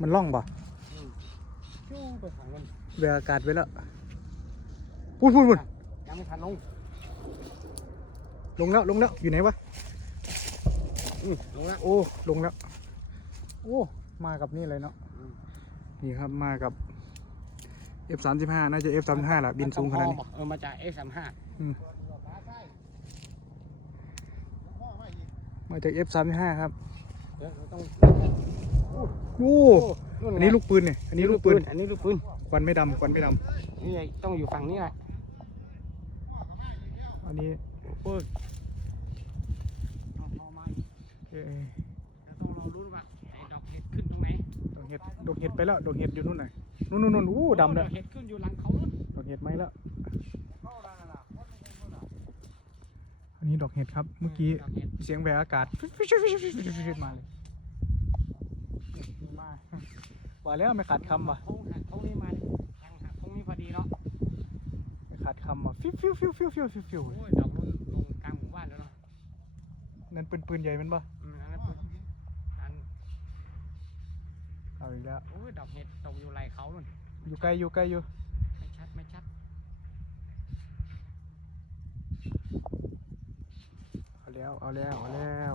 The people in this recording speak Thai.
มันล่องป่ะจู้ไปขังมันเบียอากาศไปแล้วพูดพูดพูดยังไม่ทันลง ลงแล้วลงแล้วอยู่ไหนวะอืมลงแล้วโอ้ลงแล้ว โอ้ มากับนี่เลยเนาะอืมนี่ครับมากับ F 3 5 น่าจะ F 3 5 แหละบินสูงขนาดนี้เออมาจาก F35 อืมมาจาก F 3 5 ครับ เดี๋ยวเราต้องโอ้โนู่นไงอันนี้ลูกปืนเนี่ยอันนี้ลูกปืน อันนี้ลูกปืน ควันไม่ดำควันไม่ดนี่ต้องอยู่ฝั่งนี้แหละำอันนี้เปิดเอาพอมาอีกเอ่อแล้วต้องรอรู้ว่าไอ้ดอกเห็ดขึ้นตรงไหนดอกเห็ดดอกเห็ดไปแล้วดอกเห็ดอยู่นู่นน่ะนู่นนู่นนู่นอู้ดำเลยดอกเห็ดขึ้นอยู่หลังเขานู่นดอกเห็ดไหมแล้วอันนี้ ดอกเห็ดครับ เมื่อกี้ดอกเห็ดเสียงแหวกอากาศฟิวฟิวฟิวฟิวฟิวฟิวฟิวมาเลยนี่มาว่าแล้วไม่ขาดคำว่ะโค้งหักโค้งนี้มาดิทางหักโค้งนี้พอดีเนาะไม่ขาดคำว่ะฟิวฟิวฟิวฟิวฟิวฟิวฟิวโอ้ยดอกนู่นลงกลางหมู่บ้านแล้วเนาะนั่นปืนปืนใหญ่มันปะอืมอันนั้นปืนอันเอาอีกแล้วโอ้ยดอกเห็ดตกอยู่ไหลเขานู่นอยู่ไกลอยู่ไกลอยู่ ไม่ชัดไม่ชัด เอา แล้วเอาแล้วเอาแล้ว